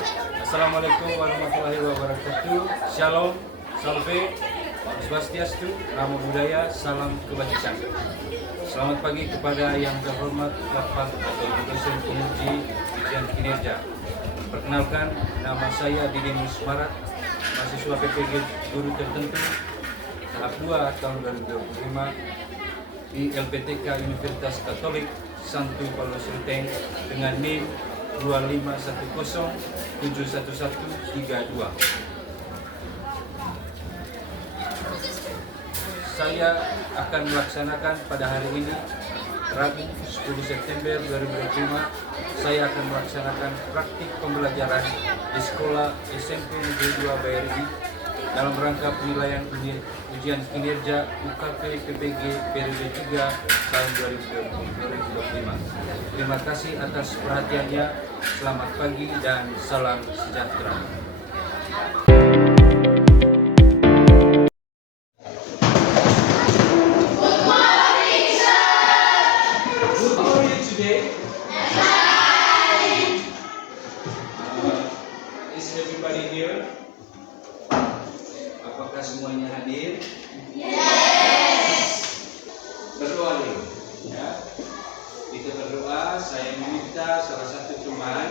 Assalamualaikum warahmatullahi wabarakatuh. Shalom, salve, swastiastu, namo buddhaya, salam kebajikan. Selamat pagi kepada yang terhormat Bapak atau dosen penguji ujian kinerja. Perkenalkan, nama saya Didinus Marat, mahasiswa PPG Guru Tertentu tahap 2 tahun 2025 di LPTK Universitas Katolik Santo Paulus Ruteng dengan NIM 251071132. Saya akan melaksanakan pada hari ini Rabu 10 September 2025. Saya akan melaksanakan praktik pembelajaran di sekolah SMP Negeri 2 BRI dalam rangka penilaian ujian kinerja UKP PPG periode 3 tahun 2025. Terima kasih atas perhatiannya. Selamat pagi dan salam sejahtera. Apakah semuanya hadir? Yes. Berdoa dulu, ya. Kita berdoa. Saya meminta salah satu teman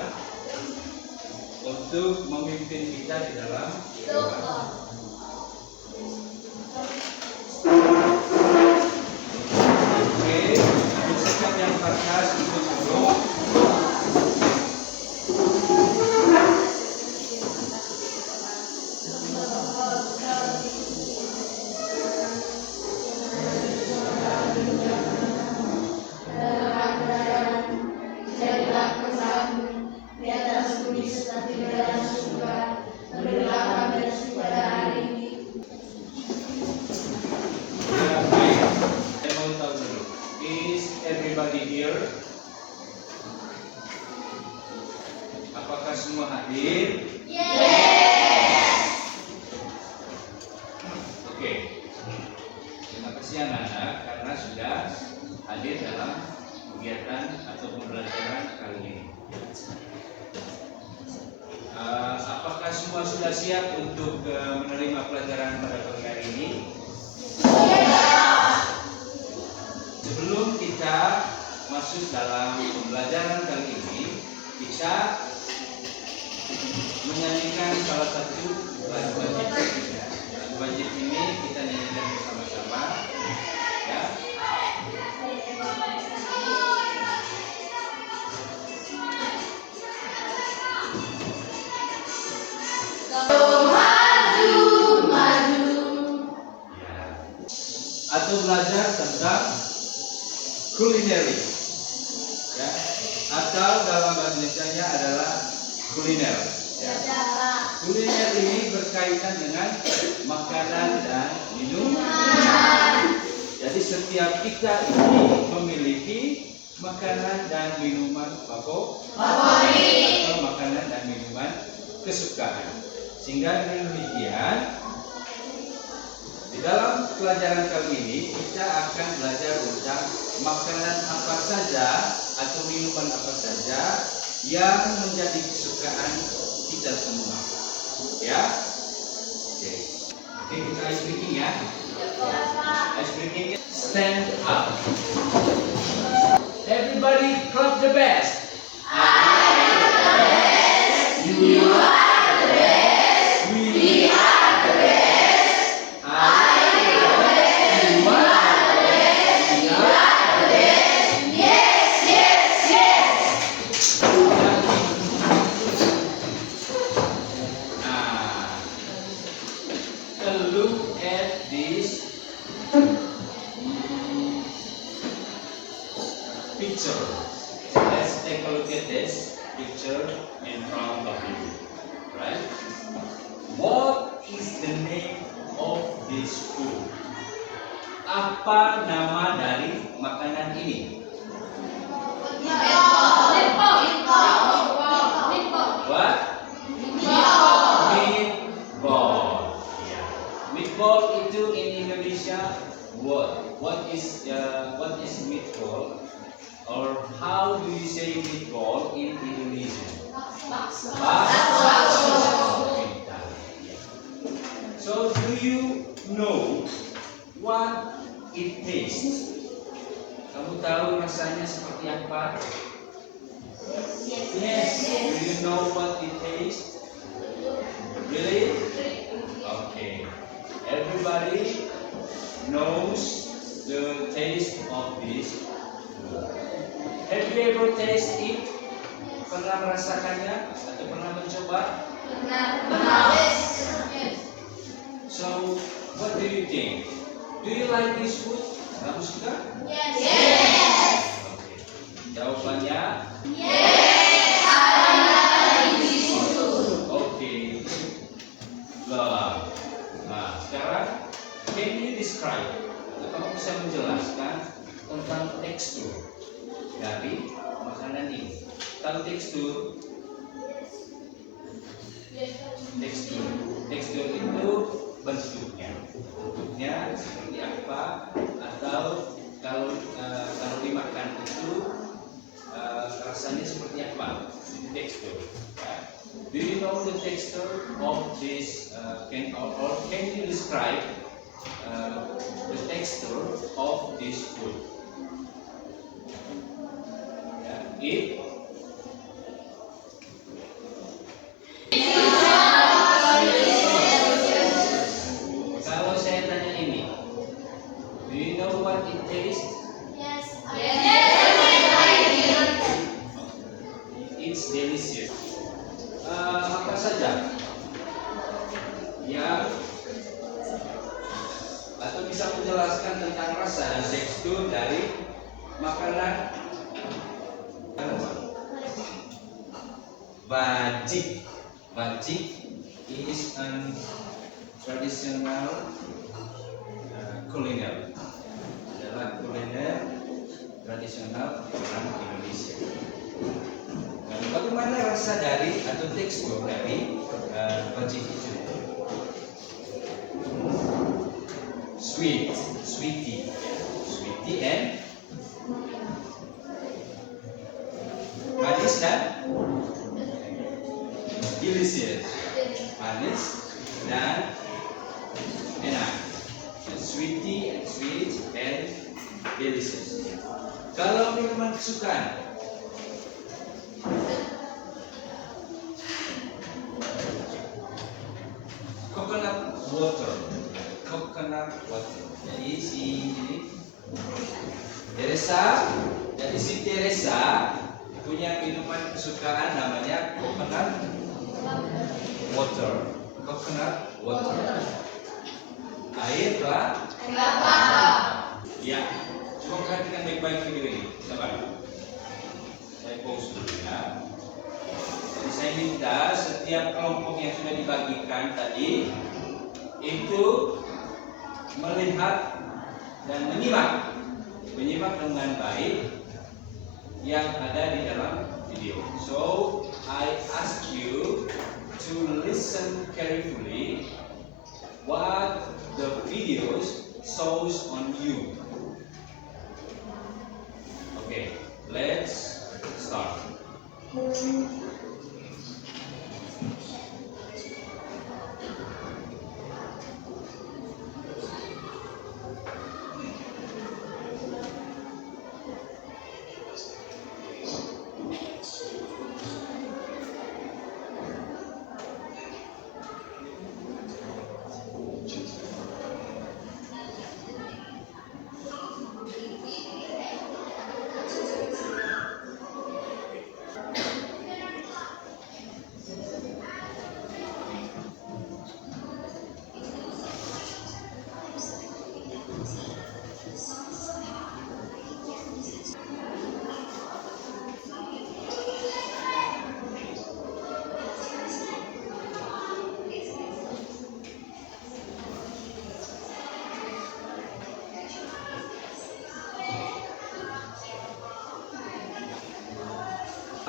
untuk memimpin kita di dalam doa. Oke, bersikap yang bakas untuk berdoa. Everybody here? Apakah semua hadir? Yes. Oke. Terima kasih anak-anak karena sudah hadir dalam kegiatan atau pembelajaran kali ini. Apakah semua sudah siap untuk menerima pelajaran pada pagi hari ini? Sebelum kita masuk dalam pembelajaran kali ini, kita menyanyikan salah satu lagu wajib. Lagu wajib ini kita nyanyikan bersama-sama, ya. Atau belajar tentang kulineri, ya, atau dalam bahasa Indonesianya adalah kuliner, ya. Kuliner ini berkaitan dengan makanan dan minuman. Jadi setiap kita ini memiliki makanan dan minuman favorit atau makanan dan minuman kesukaan. Sehingga dengan demikian di dalam pelajaran kali ini kita akan belajar tentang makanan apa saja atau minuman apa saja yang menjadi kesukaan kita semua, ya. Oke, kita ice breaking, ya. Ice breaking, stand up. Everybody clap the best. I am the best. You are the best. We are the best. I am the best. You are the best. We are the best. Yes, yes, yes. Look at this picture. Let's take a look at this picture in front of you. Right? What is the name of this food? Apa nama dari makanan ini? What? Meatball. Yeah. Meatball itu in Indonesia what? What is meatball? Or how do you say meatball in Indonesian? Bakso. rasanya seperti apa? Yes. Do you know what it tastes? Really? Okay. Everybody knows the taste of this food. Have you ever tasted it? Pernah merasakannya atau pernah mencoba? Pernah. So, what do you think? Do you like this food? Kamu suka? Yes. Okay. Jawabannya? Yes, I like this food. Okay. Nah, sekarang can you describe? Kamu bisa menjelaskan tentang tekstur dari makanan ini. Tahu tekstur? Tekstur itu bentuknya seperti apa, atau kalau dimakan itu rasanya seperti apa? Tekstur. Do you know the texture of this? Can you describe the texture of this food? It Kalau saya tanya ini, do you know what it tastes? Yes. It's delicious. Apa saja yang atau bisa menjelaskan tentang rasa dan tekstur dari makanan bajik. Bajik is an traditional kuliner, adalah kuliner tradisional orang Indonesia. Dan bagaimana rasa dari atau tekstur dari bajik itu? Sweety and manis dan delicious. Manis dan enak. Sweet and delicious. Kalau minuman kesukaan, coconut water. Jadi si Teresa punya minuman kesukaan namanya coconut water. Air kelapa. Ya, coba perhatikan baik-baik video ini. Sabar. Saya pause dulu ya. Jadi saya minta setiap kelompok yang sudah dibagikan tadi itu melihat dan menyimak dengan baik yang ada di dalam video. So I ask you to listen carefully what the videos shows on you. Okay, let's start.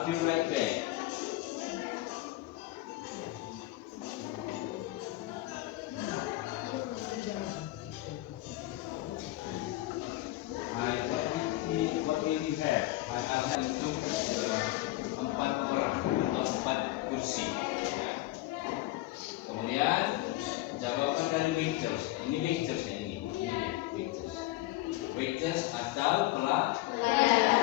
I'll be right back. What will you have? I ask untuk 4 orang atau 4 kursi. Kemudian jawaban dari waiters. Ini waiters atau pelayan.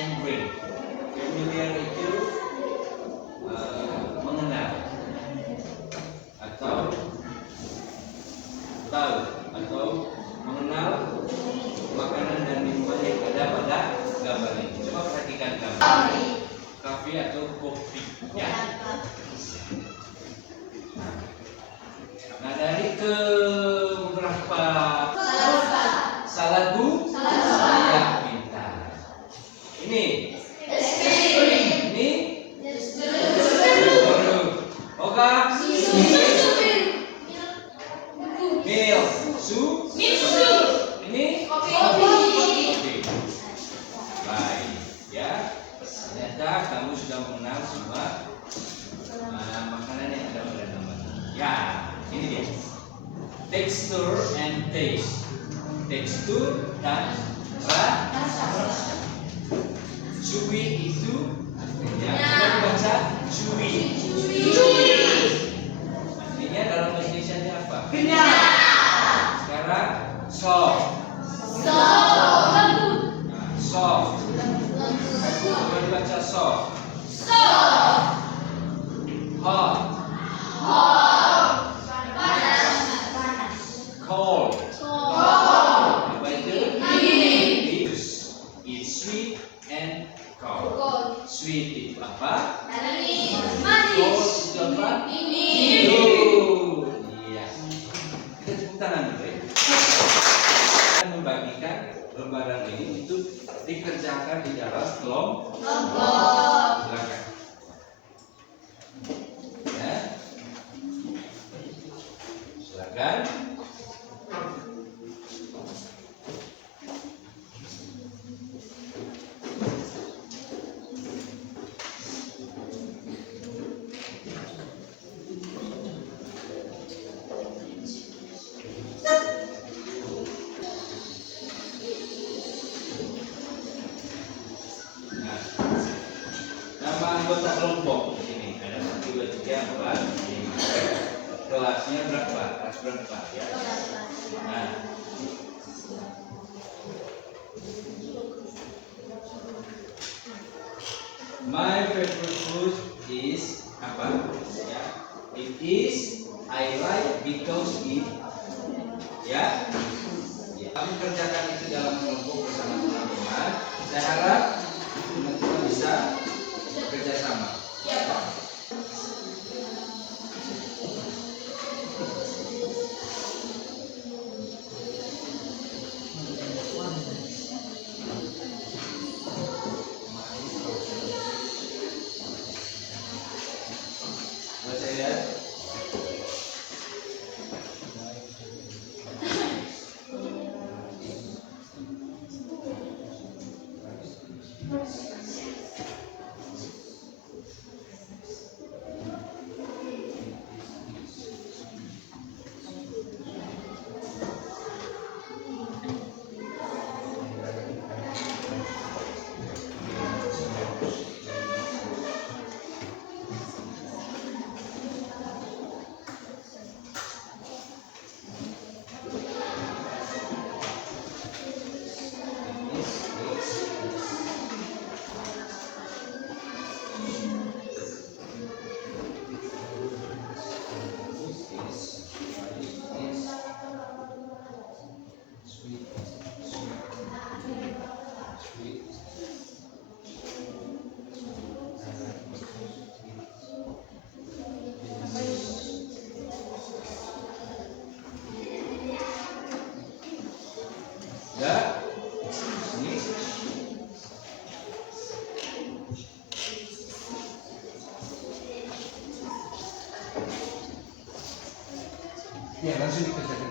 and bring. Familiar itu mengenal atau tahu atau mengenal makanan dan minuman yang ada pada gambar ini. Coba perhatikan gambar kafe atau kopi ya. Nah dari ke beberapa salad bu ya pintar. Ini oga mil su ini kopi. Baik ya, ternyata kamu sudah mengenal semua makanan yang ada pada gambar. Ya, ini dia. Texture and taste. Tekstur dan rasa. Chewy itu ya, kita baca chewy. Artinya dalam bahasa Indonesia apa? Sekarang soft. Soft. Coba dibaca soft. Hot. Cold. Apa itu? It's sweet and cold. Sweet itu apa? Cold itu apa? Iya. Kita tepuk tangan dulu ya. Kita membagikan lembaran ini untuk dikerjakan di dalam kelompok belakang. Ya. Silakan. Nama anggota kelompok di sini ada 1, 2, 3, 4, 5. Kelasnya berapa? Kelas berapa ya? Nah, my favorite food is apa? Ya, it is I like because it. Ya, kami kerjakan itu dalam kelompok bersama teman-teman. Saya harap teman-teman bisa bekerja sama. Baca ya. Ya, ini ya langsung dikerjakan.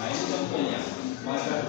Nah ini contohnya, maka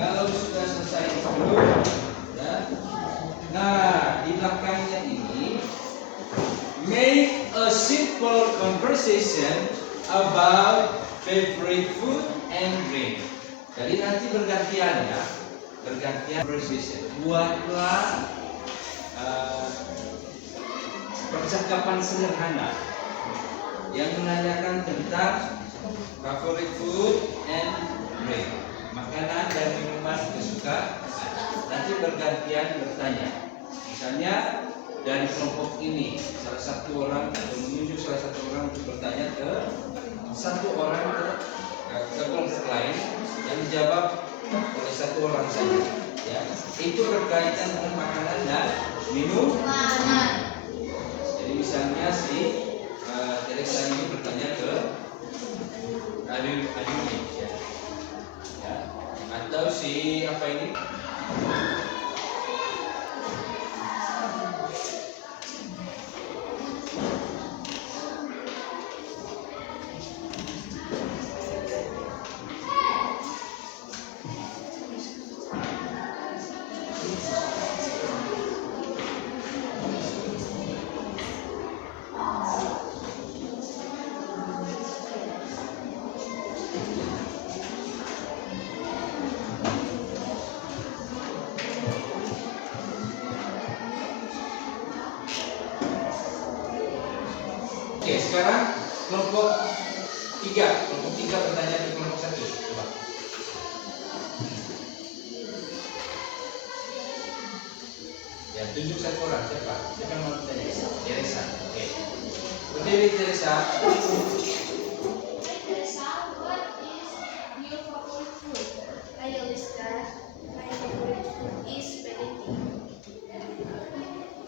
Kalau sudah selesai dulu, ya. Nah, di belakangnya ini make a simple conversation about favorite food and drink. Jadi nanti bergantian ya, bergantian conversation. Buatlah percakapan sederhana yang menanyakan tentang favorite food and drink, makanan dan minuman kesukaan. Nanti bergantian bertanya. Misalnya dari kelompok ini salah satu orang atau menunjuk salah satu orang untuk bertanya ke satu orang ke kelompok lain yang dijawab oleh satu orang saja. Ya, itu berkaitan dengan makanan dan minuman. Jadi misalnya si Teresa ini bertanya ke Adi ya. Ya, atau si apa ini? Oke, sekarang kelompok tiga bertanya ke kelompok satu. Coba. Ya, tunjuk satu orang. Siapa yang mau bertanya? Teresa. Oke. Berdiri Teresa. Teresa, what is your favorite food? Ayo Liska, my favorite food is spaghetti.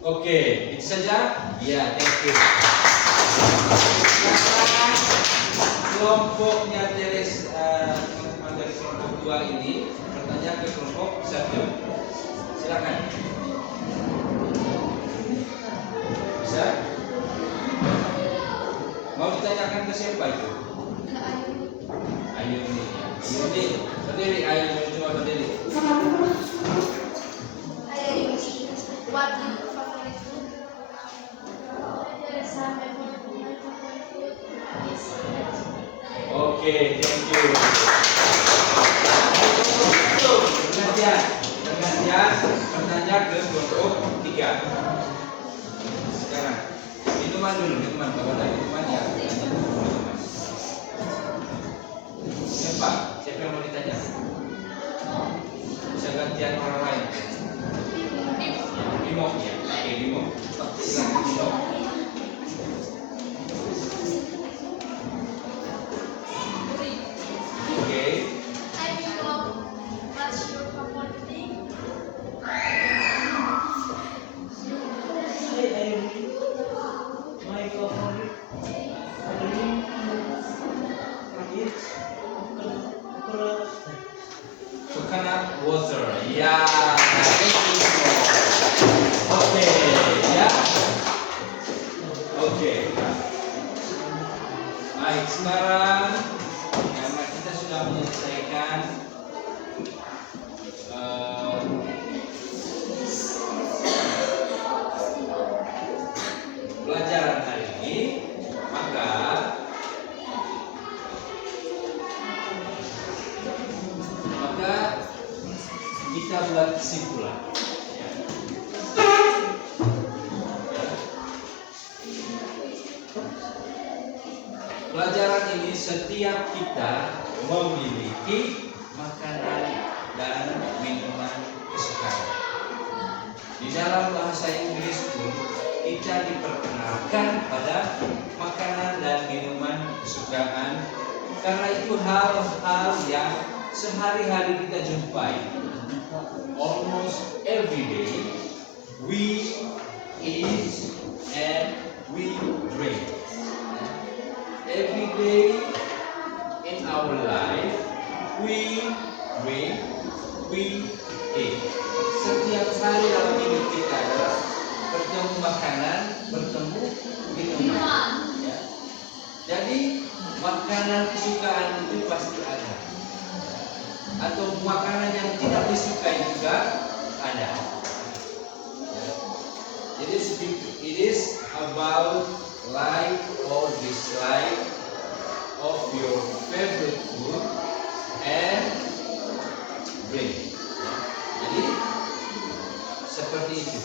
Oke, itu saja. Ya, thank you. Kelompoknya Teresa, teman-teman dari kelompok 2 ini bertanya ke kelompok 1. Silakan. Bisa? Mau ditanyakan ke siapa itu? Ke Ayu. Ayuni. Ayuni, berdiri. Ayuni, coba berdiri. Ayo Yuni, what is your favorite food? Teresa, my favorite food is spaghetti. Oke, thank you. Bergantian bertanya ke kelompok 3. Sekarang minuman dulu, minuman. Kalau ada minuman ya, bertanya ke minuman. Siapa yang mau ditanya? Bisa gantian orang lain. Bimo ya, oke Bimo. Silakan Bimo. Oke. Hi Bimo, what's your favorite thing? My favorite drink is Coconut water. Ya, thank you. Oke, ya. Oke. Baik, sekarang karena kita sudah menyelesaikan pelajaran hari ini, maka kita buat kesimpulan. Pelajaran ini setiap kita memiliki makanan dan minuman kesukaan. Di dalam bahasa Inggris pun kita diperkenalkan pada makanan dan minuman kesukaan karena itu hal-hal yang sehari-hari kita jumpai. Almost every day we eat and we drink. Every day in our life we drink, we eat. Setiap hari dalam hidup kita adalah bertemu makanan, bertemu minuman. Ya. Jadi makanan kesukaan itu pasti ada. Atau makanan yang tidak suka Anda. It is about like or dislike of your favorite food and drink. Jadi seperti itu.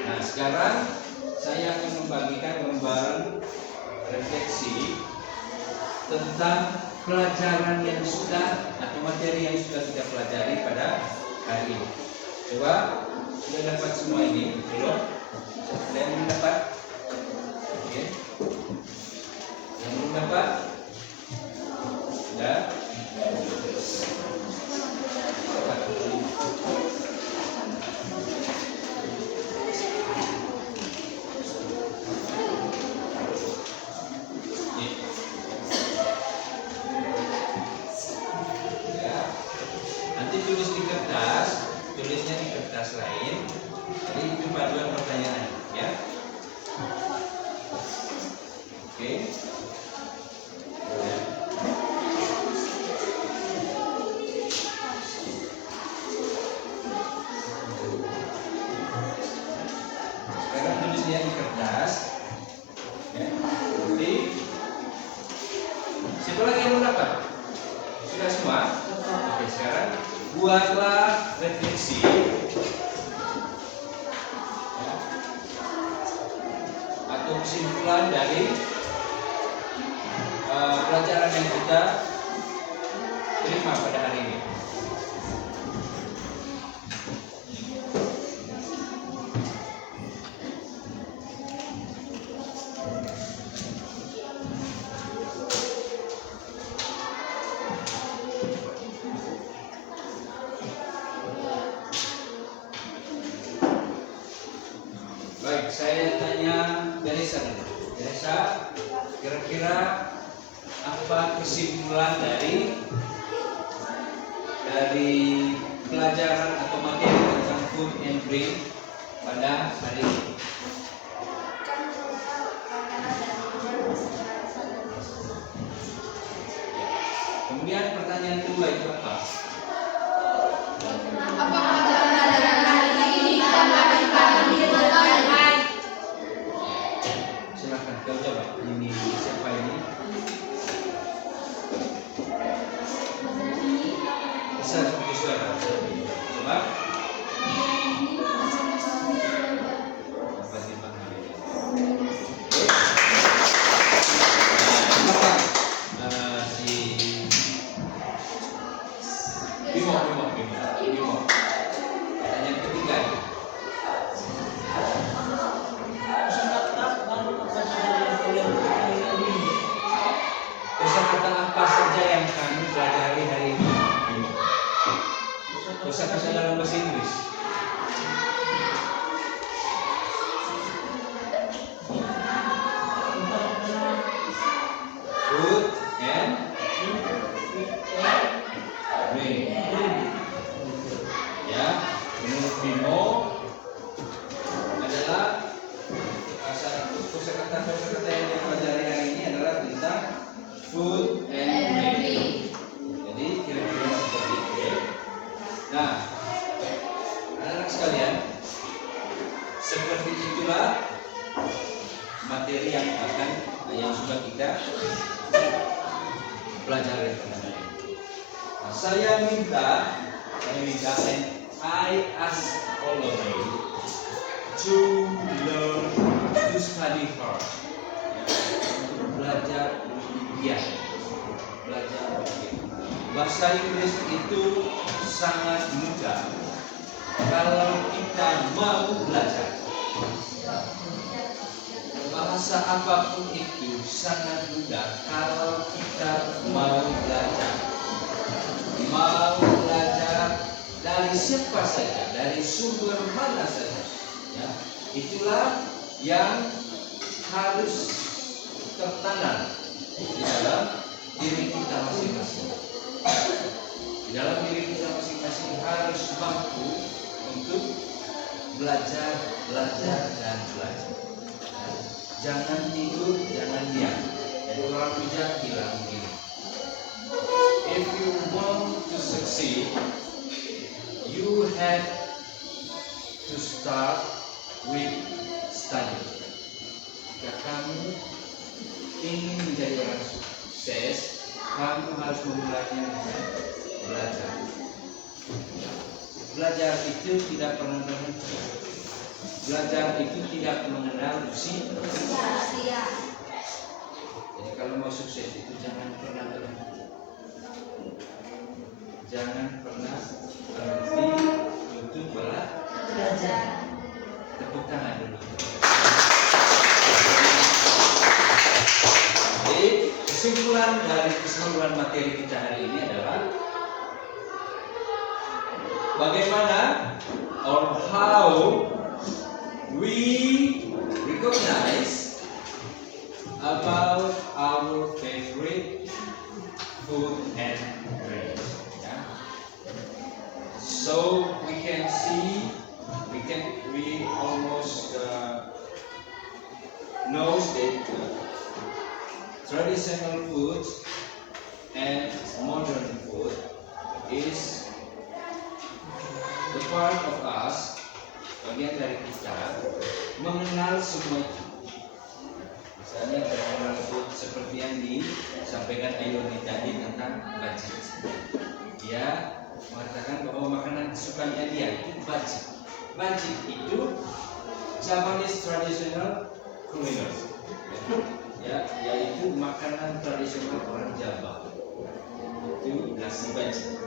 Nah, sekarang saya akan membagikan gambaran refleksi tentang pelajaran yang sudah atau materi yang sudah kita pelajari pada hari ini. Coba sudah dapat semua ini? Belum? Ada yang belum dapat? Oke. Yang belum dapat? Sudah? Dapat. Nanti tulis di kertas, tulisnya di kertas lain. Jadi itu paduan pertanyaan, ya. Oke. Sekarang tulisnya di kertas. Ya. Nanti siapa lagi yang belum dapat? Sudah semua? Oke, sekarang buatlah refleksi ya, atau kesimpulan dari pelajaran yang kita terima pada hari ini. Baik, saya tanya Teresa. Teresa, kira-kira apa kesimpulan dari pelajaran atau materi tentang food and drink pada hari ini? Kemudian pertanyaan kedua itu apa? Apa pelajaran hari ini dapat Silakan kau coba. Ini siapa ini? Bisa seperti suara. Coba. Dapat dipahami. Silakan. Si Bimo. Pertanyaan ketiga. Kosakata apa saja yang kami pelajari hari ini? Kosakata dalam bahasa Inggris. Food and drink. Ya, menurut Bimo adalah kosakata yang dipelajari hari ini adalah tentang food and drink. Jadi kira-kira seperti itu. Nah, anak-anak sekalian, seperti itulah materi yang sudah kita pelajari pada hari ini. Nah, saya minta and I ask all of you to learn to study hard. Untuk belajar giat. Bahasa Inggris itu sangat mudah kalau kita mau belajar. Bahasa apapun itu sangat mudah kalau kita mau belajar. Mau belajar dari siapa saja, dari sumber mana saja. Ya, itulah yang harus tertanam di dalam diri kita masing-masing. Di dalam diri kita masing-masing harus mampu untuk belajar. Jangan tidur, jangan diam. Jadi orang bijak bilang begini, if you want to succeed, have to start with study. Jika kamu ingin menjadi orang sukses, kamu harus memulainya dengan belajar. Belajar itu tidak pernah berhenti. Belajar itu tidak mengenal usia. Jadi kalau mau sukses itu jangan pernah berhenti. Jangan pernah berhenti untuk belajar. Tepuk tangan dulu. Jadi kesimpulan dari keseluruhan materi kita hari ini adalah bagaimana or how we recognize about our favorite food and drink. Yeah. So we can see, we almost knows that traditional food and modern food is the part of us, bagian dari kita mengenal semua itu. Misalnya traditional food seperti yang disampaikan Ayoni tadi tentang bajik. Dia mengatakan bahwa makanan kesukaannya dia itu bajik. Bajik itu Japanese traditional cuisine, ya, yaitu makanan tradisional orang Jawa. Itu nasi bajik.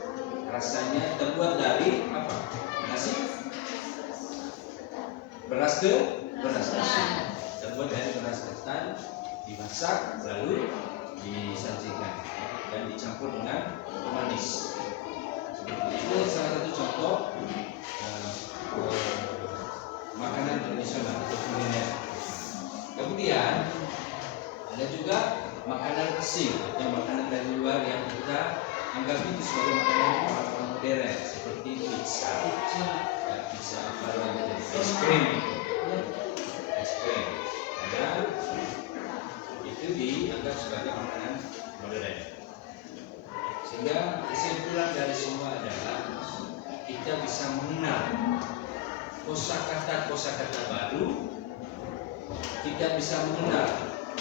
Rasanya terbuat dari apa? Nasi beras ketan. Terbuat dari beras ketan, dimasak lalu disajikan dan dicampur dengan manis. Itu salah satu contoh makanan tradisional atau kuliner. Kemudian ada juga makanan asing atau makanan dari luar yang kita anggap itu sebagai makanan orang modern seperti pizza, pizza apa lagi, es krim, dan itu dianggap sebagai makanan modern. Sehingga kesimpulan dari semua adalah kita bisa mengenal kosakata baru, kita bisa mengenal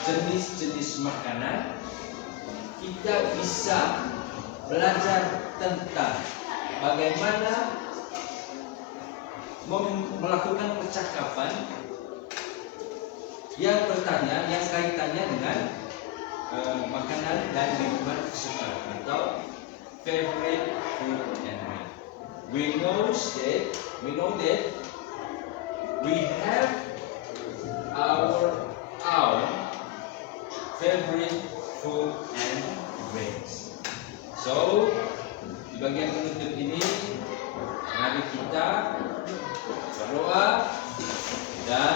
jenis-jenis makanan, kita bisa belajar tentang bagaimana melakukan percakapan yang kaitannya dengan makanan dan minuman kesukaan atau favorite food and drink. We know that we have our own favorite food and drinks. So di bagian penutup ini mari kita berdoa dan